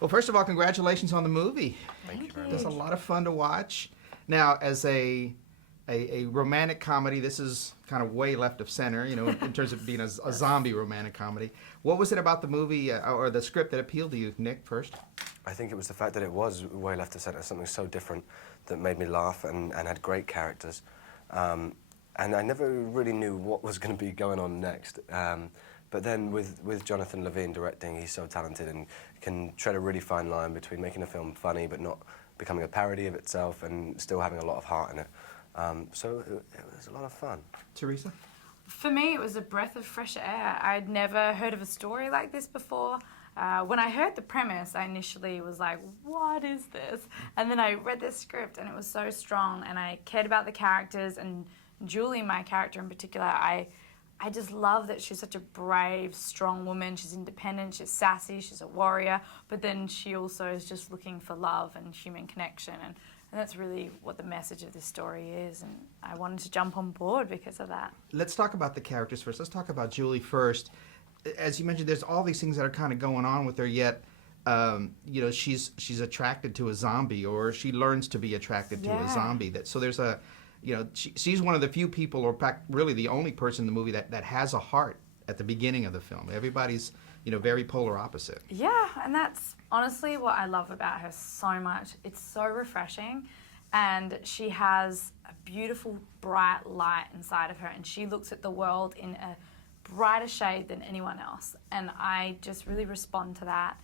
Well, first of all, congratulations on the movie. Thank you very It's a much. lot of fun to watch. Now, as a romantic comedy, this is kind of way left of center, in terms of being a zombie romantic comedy. What was it about the movie or the script that appealed to you, Nick, first? I think it was the fact that it was way left of centre, something so different that made me laugh and had great characters. And I never really knew what was going to be going on next. But then with Jonathan Levine directing, he's so talented and can tread a really fine line between making a film funny but not becoming a parody of itself and still having a lot of heart in it. So it was a lot of fun. Teresa? For me, it was a breath of fresh air. I'd never heard of a story like this before. When I heard the premise, I initially was like, what is this? And then I read the script and it was so strong and I cared about the characters, and Julie, my character in particular, I just love that she's such a brave, strong woman. She's independent, she's sassy, she's a warrior, but then she also is just looking for love and human connection. And that's really what the message of this story is, and I wanted to jump on board because of that. Let's talk about the characters first. Let's talk about Julie first. As you mentioned, there's all these things that are kind of going on with her, yet she's attracted to a zombie, or she learns to be attracted to a zombie. So there's a, she's one of the few people, or in fact, really the only person in the movie that has a heart at the beginning of the film. Everybody's, very polar opposite. Yeah, and that's honestly what I love about her so much. It's so refreshing, and she has a beautiful, bright light inside of her, and she looks at the world in a brighter shade than anyone else, and I just really respond to that.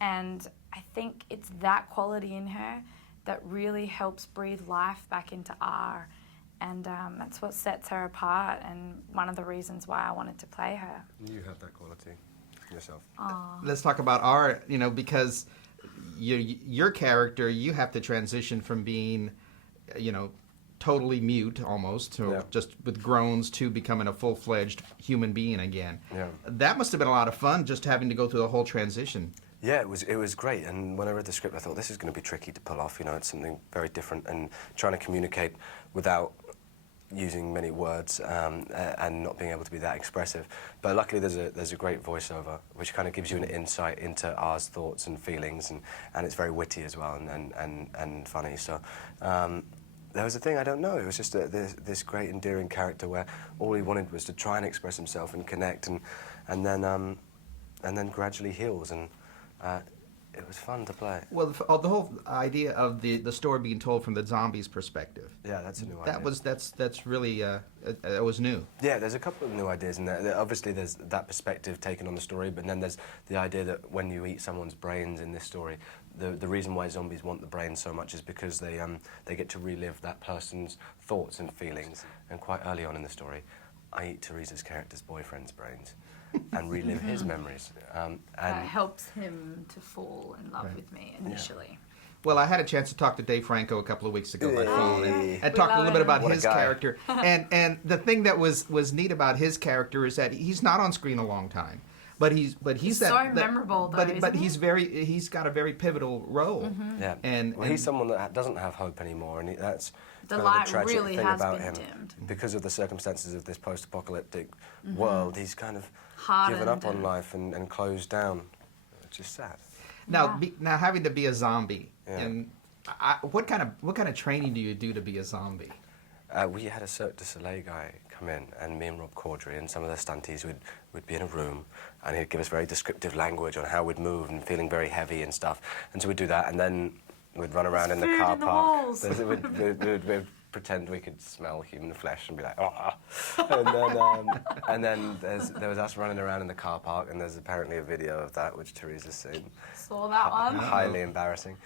And I think it's that quality in her that really helps breathe life back into R, and that's what sets her apart, and one of the reasons why I wanted to play her. You have that quality yourself. Aww. Let's talk about R, because your character, you have to transition from being, totally mute almost, to just with groans, to becoming a full-fledged human being again. Yeah. That must have been a lot of fun, just having to go through the whole transition. Yeah, it was great, and when I read the script I thought this is going to be tricky to pull off, it's something very different, and trying to communicate without using many words and not being able to be that expressive. But luckily there's a great voiceover which kind of gives you an insight into R's thoughts and feelings, and it's very witty as well and funny. So there was a thing, I don't know, it was just this great endearing character where all he wanted was to try and express himself and connect, and then gradually heals, and it was fun to play. Well, the whole idea of the story being told from the zombies' perspective. Yeah, that's a new idea. That's really that was new. Yeah, there's a couple of new ideas in there. Obviously, there's that perspective taken on the story, but then there's the idea that when you eat someone's brains in this story, the reason why zombies want the brain so much is because they get to relive that person's thoughts and feelings. And quite early on in the story, I eat Teresa's character's boyfriend's brains and relive his memories. That helps him to fall in love with me initially. Well, I had a chance to talk to Dave Franco a couple of weeks ago by phone, and talked a little bit about What a his guy. character. And the thing that was neat about his character is that he's not on screen a long time, but he's so memorable, though, but isn't he's got a very pivotal role. Yeah, And he's someone that doesn't have hope anymore, and that's The kind of light the tragic really thing has about been him. dimmed. Because of the circumstances of this post-apocalyptic world, he's kind of Hardened given up on and- life and closed down, which is sad. Now, now having to be a zombie, Yeah. and what kind of training do you do to be a zombie? We had a Cirque du Soleil guy come in, and me and Rob Corddry and some of the stunties would be in a room, and he'd give us very descriptive language on how we'd move and feeling very heavy and stuff. And so we'd do that, and then we'd run around in the food car in the park. walls. We'd pretend we could smell human flesh and be like, ah. And then there was us running around in the car park, and there's apparently a video of that which Teresa's seen. Saw that one. Highly embarrassing.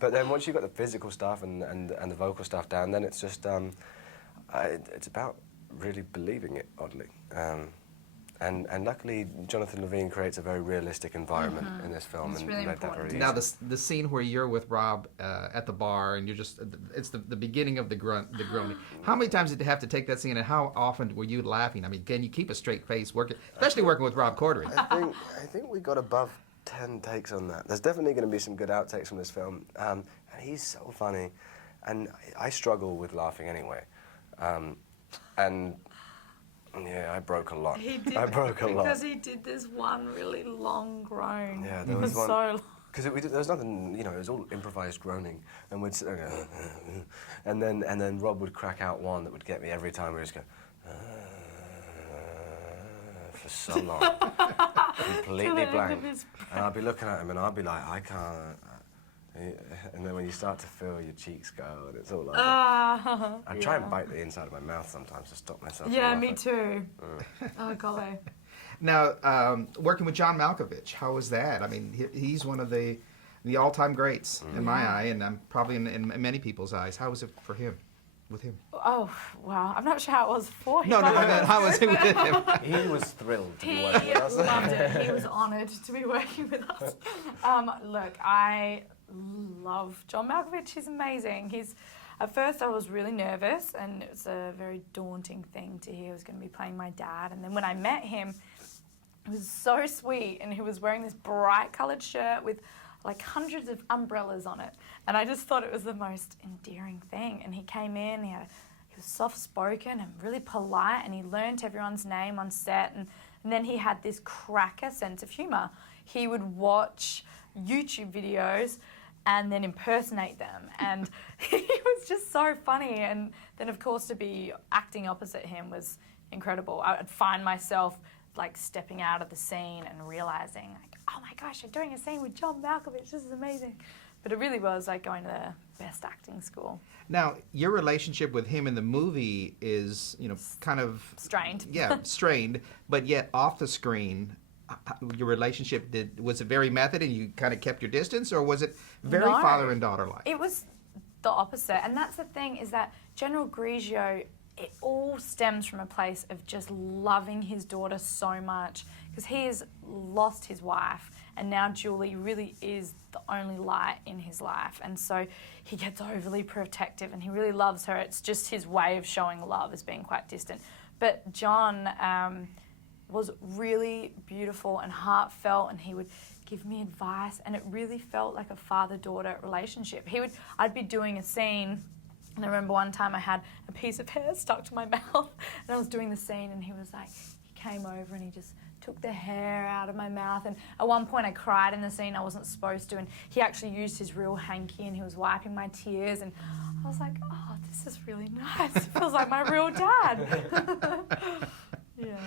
But then once you've got the physical stuff and the vocal stuff down, then it's just it's about really believing it, oddly. And luckily, Jonathan Levine creates a very realistic environment in this film, It's and really made that important. very Now, easy. the scene where you're with Rob at the bar, and you're just, it's the beginning of the groaning. How many times did you have to take that scene, and how often were you laughing? I mean, can you keep a straight face especially working with Rob Corddry? I think we got above 10 takes on that. There's definitely going to be some good outtakes from this film, and he's so funny, and I struggle with laughing anyway, and yeah, I broke a lot. He did, I broke a lot. because he did this one really long groan. Yeah, It there was one. so long. because there was nothing, you know, it was all improvised groaning, and we'd sit there and go, and then Rob would crack out one that would get me every time. We just go, for so long, completely blank, and I'd be looking at him, and I'd be like, I can't. And then when you start to feel your cheeks go, and it's all like that. I try and bite the inside of my mouth sometimes to stop myself. Yeah, me too. Oh, golly. Now, working with John Malkovich, how was that? I mean, he's one of the all-time greats in my eye, and probably in many people's eyes. How was it for him, with him? Oh, well, I'm not sure how it was for him. No, I meant, how was it with him? He was thrilled to be He working with us. loved it. He was honoured to be working with us. Look, I love John Malkovich. He's amazing. At first I was really nervous, and it was a very daunting thing to hear he was going to be playing my dad. And then when I met him, he was so sweet, and he was wearing this bright coloured shirt with like hundreds of umbrellas on it. And I just thought it was the most endearing thing. And he came in, he was soft-spoken and really polite, and he learnt everyone's name on set. And then he had this cracker sense of humour. He would watch YouTube videos and then impersonate them, and he was just so funny. And then, of course, to be acting opposite him was incredible. I'd find myself like stepping out of the scene and realizing, like, oh my gosh, I'm doing a scene with John Malkovich. This is amazing. But it really was like going to the best acting school. Now, your relationship with him in the movie is, you know, kind of Strained. Yeah, strained, but yet off the screen, your relationship was it very method and you kind of kept your distance, or was it very No. father and daughter like? It was the opposite. And that's the thing, is that General Grigio, it all stems from a place of just loving his daughter so much, because he has lost his wife, and now Julie really is the only light in his life. And so he gets overly protective, and he really loves her. It's just his way of showing love as being quite distant. But John was really beautiful and heartfelt, and he would give me advice, and it really felt like a father-daughter relationship. I'd be doing a scene, and I remember one time I had a piece of hair stuck to my mouth, and I was doing the scene, and he came over and he just took the hair out of my mouth. And at one point I cried in the scene I wasn't supposed to, and he actually used his real hanky and he was wiping my tears, and I was like, oh, this is really nice. It feels like my real dad. Yeah.